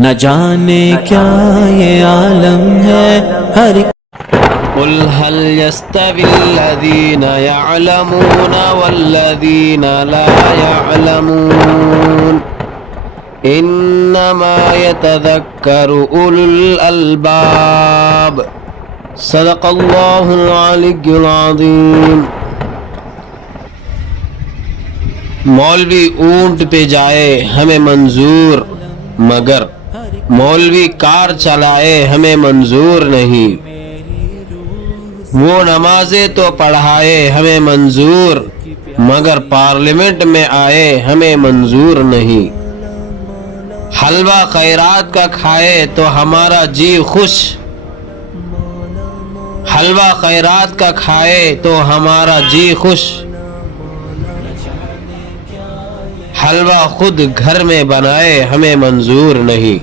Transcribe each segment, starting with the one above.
نہ جانے کیا یہ عالم ہے ہر قل هل يستوي الذين يعلمون والذين لا يعلمون انما يتذكر اولو الالباب صدق اللہ العلی العظیم۔ مولوی اونٹ پہ جائے ہمیں منظور، مگر مولوی کار چلائے ہمیں منظور نہیں۔ وہ نمازیں تو پڑھائے ہمیں منظور، مگر پارلیمنٹ میں آئے ہمیں منظور نہیں۔ حلوہ خیرات کا کھائے تو ہمارا جی خوش، حلوہ خیرات کا کھائے تو ہمارا جی خوش، حلوہ خود گھر میں بنائے ہمیں منظور نہیں۔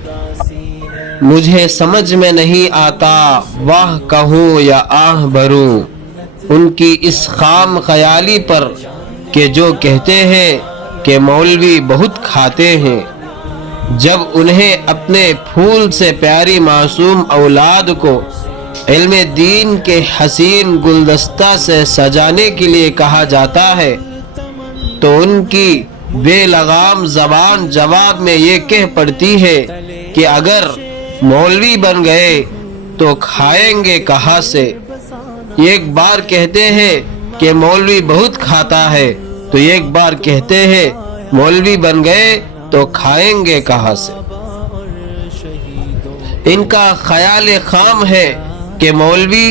مجھے سمجھ میں نہیں آتا واہ کہوں یا آہ بھروں ان کی اس خام خیالی پر کہ جو کہتے ہیں کہ مولوی بہت کھاتے ہیں، جب انہیں اپنے پھول سے پیاری معصوم اولاد کو علم دین کے حسین گلدستہ سے سجانے کے لیے کہا جاتا ہے تو ان کی بے لگام زبان جواب میں یہ کہہ پڑتی ہے کہ اگر مولوی بن گئے تو کھائیں گے کہاں سے۔ ایک بار کہتے ہیں کہ مولوی بہت کھاتا ہے تو ایک بار کہتے ہیں مولوی بن گئے تو کھائیں گے کہاں سے۔ ان کا خیال خام ہے کہ مولوی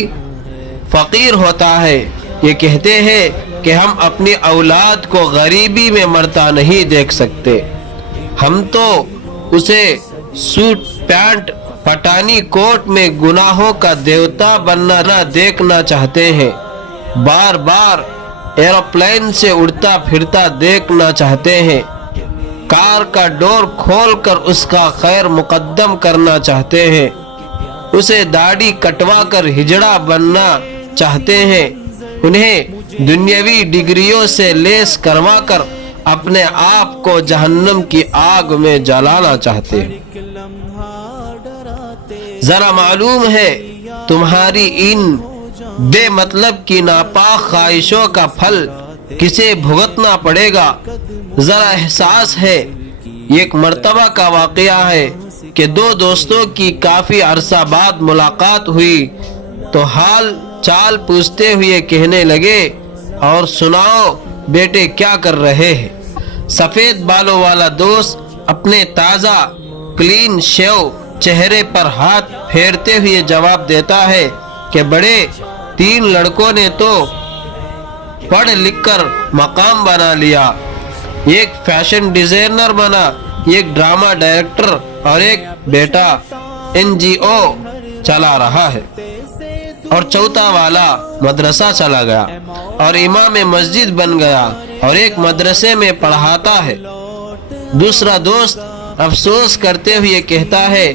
فقیر ہوتا ہے۔ یہ کہتے ہیں کہ ہم اپنی اولاد کو غریبی میں مرتا نہیں دیکھ سکتے، ہم تو اسے سوٹ پینٹ پٹانی کوٹ میں گناہوں کا دیوتا بننا نہ دیکھنا چاہتے ہیں، بار بار ایروپلین سے اڑتا پھرتا دیکھنا چاہتے ہیں، کار کا ڈور کھول کر اس کا خیر مقدم کرنا چاہتے ہیں، اسے داڑھی کٹوا کر ہجڑا بننا چاہتے ہیں، انہیں دنیاوی ڈگریوں سے لیس کروا کر اپنے آپ کو جہنم کی آگ میں جلانا چاہتے ہیں۔ ذرا معلوم ہے تمہاری ان بے مطلب کی ناپاک خواہشوں کا پھل کسے بھگتنا پڑے گا۔ ذرا احساس ہے، ایک مرتبہ کا واقعہ ہے کہ دو دوستوں کی کافی عرصہ بعد ملاقات ہوئی تو حال چال پوچھتے ہوئے کہنے لگے، اور سناؤ بیٹے کیا کر رہے ہیں؟ سفید بالوں والا دوست اپنے تازہ کلین شیو چہرے پر ہاتھ پھیرتے ہوئے جواب دیتا ہے کہ بڑے 3 لڑکوں نے تو پڑھ لکھ کر مقام بنا لیا، ایک فیشن ڈیزائنر بنا، ایک ڈرامہ ڈائریکٹر، اور ایک بیٹا NGO چلا رہا ہے، اور چوتھا والا مدرسہ چلا گیا اور امام مسجد بن گیا اور ایک مدرسے میں پڑھاتا ہے۔ دوسرا دوست افسوس کرتے ہوئے کہتا ہے،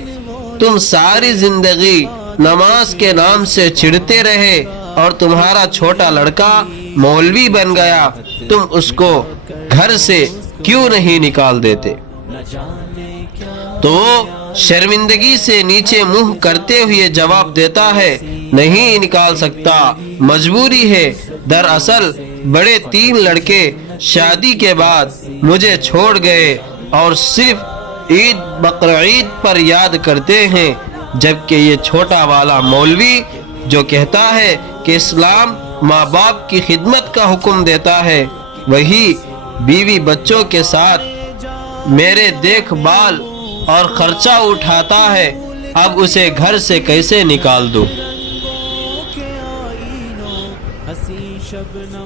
تم ساری زندگی نماز کے نام سے چڑھتے رہے اور تمہارا چھوٹا لڑکا مولوی بن گیا، تم اس کو گھر سے کیوں نہیں نکال دیتے؟ تو وہ شرمندگی سے نیچے منہ کرتے ہوئے جواب دیتا ہے، نہیں نکال سکتا، مجبوری ہے۔ دراصل بڑے 3 لڑکے شادی کے بعد مجھے چھوڑ گئے اور صرف عید بقرعید پر یاد کرتے ہیں، جبکہ یہ چھوٹا والا مولوی جو کہتا ہے کہ اسلام ماں باپ کی خدمت کا حکم دیتا ہے، وہی بیوی بچوں کے ساتھ میرے دیکھ بھال اور خرچہ اٹھاتا ہے، اب اسے گھر سے کیسے نکال دوں؟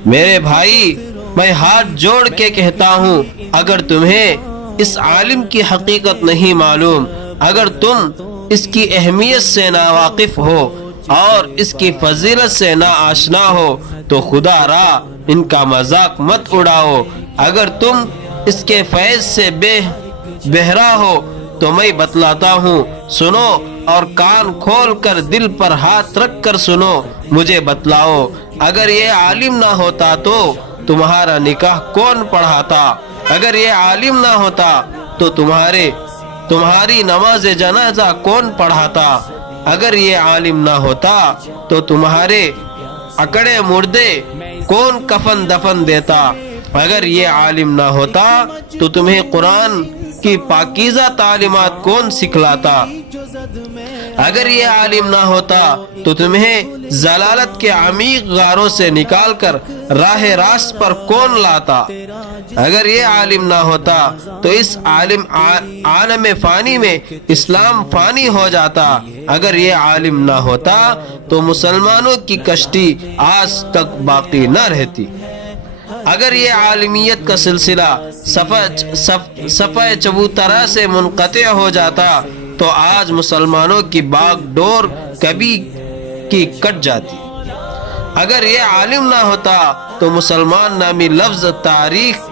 میرے بھائی، میں ہاتھ جوڑ کے کہتا ہوں، اگر تمہیں اس عالم کی حقیقت نہیں معلوم، اگر تم اس کی اہمیت سے ناواقف ہو اور اس کی فضیلت سے نا آشنا ہو تو خدا را ان کا مذاق مت اڑاؤ۔ اگر تم اس کے فیض سے بہرا ہو تو میں بتلاتا ہوں، سنو اور کان کھول کر دل پر ہاتھ رکھ کر سنو، مجھے بتلاؤ، اگر یہ عالم نہ ہوتا تو تمہارا نکاح کون پڑھاتا؟ اگر یہ عالم نہ ہوتا تو تمہارے تمہاری نماز جنازہ کون پڑھاتا؟ اگر یہ عالم نہ ہوتا تو تمہارے اکڑے مردے کون کفن دفن دیتا؟ اگر یہ عالم نہ ہوتا تو تمہیں قرآن کی پاکیزہ تعلیمات کون سکھلاتا؟ اگر یہ عالم نہ ہوتا تو تمہیں ضلالت کے عمیق غاروں سے نکال کر راہ راست پر کون لاتا؟ اگر یہ عالم نہ ہوتا تو اس عالم فانی میں اسلام فانی ہو جاتا۔ اگر یہ عالم نہ ہوتا تو مسلمانوں کی کشتی آج تک باقی نہ رہتی۔ اگر یہ عالمیت کا سلسلہ صفحہ چبوترا سے منقطع ہو جاتا تو آج مسلمانوں کی باغ ڈور کبھی کی کٹ جاتی۔ اگر یہ عالم نہ ہوتا تو مسلمان نامی لفظ تاریخ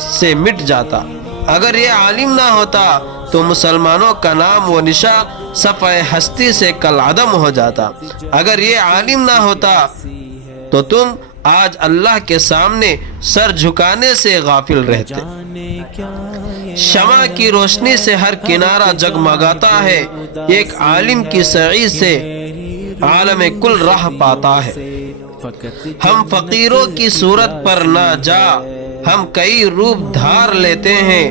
سے مٹ جاتا۔ اگر یہ عالم نہ ہوتا تو مسلمانوں کا نام و نشاں صفحہ ہستی سے کالعدم ہو جاتا۔ اگر یہ عالم نہ ہوتا تو تم آج اللہ کے سامنے سر جھکانے سے غافل رہتے۔ شمع کی روشنی سے ہر کنارہ جگمگاتا ہے، ایک عالم کی سعی سے عالم کل راہ پاتا ہے۔ ہم فقیروں کی صورت پر نہ جا، ہم کئی روپ دھار لیتے ہیں۔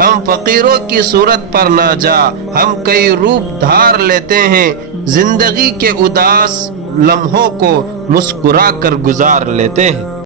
ہم فقیروں کی صورت پر نہ جا، ہم کئی روپ دھار لیتے ہیں۔ زندگی کے اداس لمحوں کو مسکرا کر گزار لیتے ہیں۔